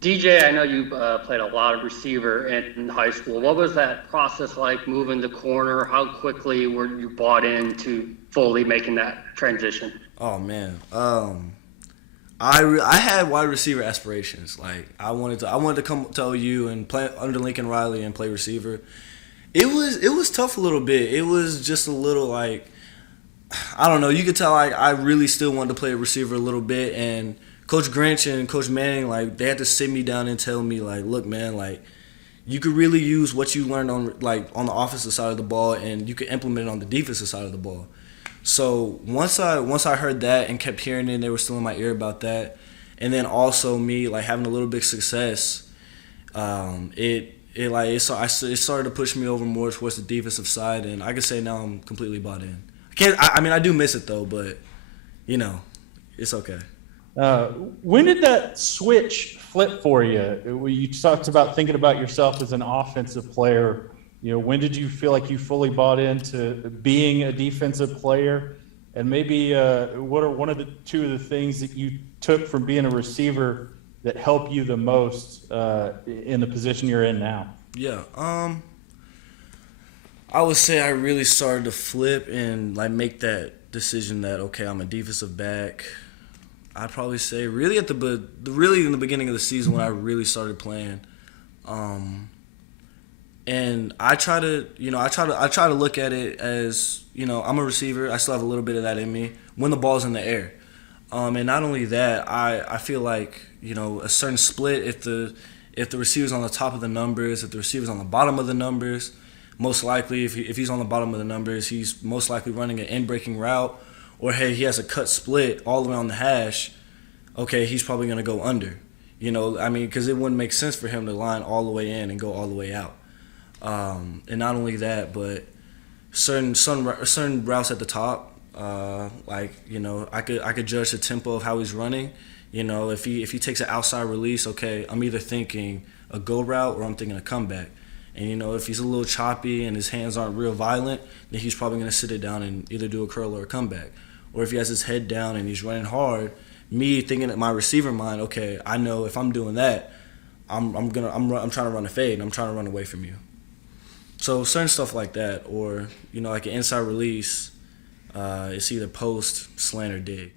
DJ, I know you played a lot of receiver in high school. What was that process like moving to corner? How quickly were you bought into fully making that transition? Oh man, I had wide receiver aspirations. Like I wanted to come to OU and play under Lincoln Riley and play receiver. It was tough a little bit. It was just a little like I don't know. You could tell I really still wanted to play receiver a little bit, and Coach Grinch and Coach Manning like they had to sit me down and tell me like, look, man, like you could really use what you learned on the offensive side of the ball, and you could implement it on the defensive side of the ball. So once I heard that and kept hearing it, they were still in my ear about that, and then also me like having a little bit of success, it started to push me over more towards the defensive side, and I can say now I'm completely bought in. I mean I do miss it though, but you know, it's okay. When did that switch flip for you? You talked about thinking about yourself as an offensive player. You know, when did you feel like you fully bought into being a defensive player? And maybe what are one of the two of the things that you took from being a receiver that help you the most in the position you're in now? Yeah. I would say I really started to flip and like make that decision that okay, I'm a defensive back. I'd probably say really really in the beginning of the season when I really started playing, and I try to look at it as I'm a receiver. I still have a little bit of that in me when the ball's in the air, and not only that, I feel like a certain split if the receiver's on the top of the numbers, if the receiver's on the bottom of the numbers, most likely if he's on the bottom of the numbers, he's most likely running an in-breaking route, or hey, he has a cut split all the way on the hash. Okay, he's probably going to go under. I mean, because it wouldn't make sense for him to line all the way in and go all the way out. And not only that, but certain routes at the top, I could judge the tempo of how he's running. If he takes an outside release, okay, I'm either thinking a go route or I'm thinking a comeback. And if he's a little choppy and his hands aren't real violent, then he's probably going to sit it down and either do a curl or a comeback. Or if he has his head down and he's running hard, me thinking in my receiver mind, okay, I know if I'm doing that, I'm trying to run a fade and I'm trying to run away from you. So certain stuff like that, or like an inside release, it's either post, slant, or dig.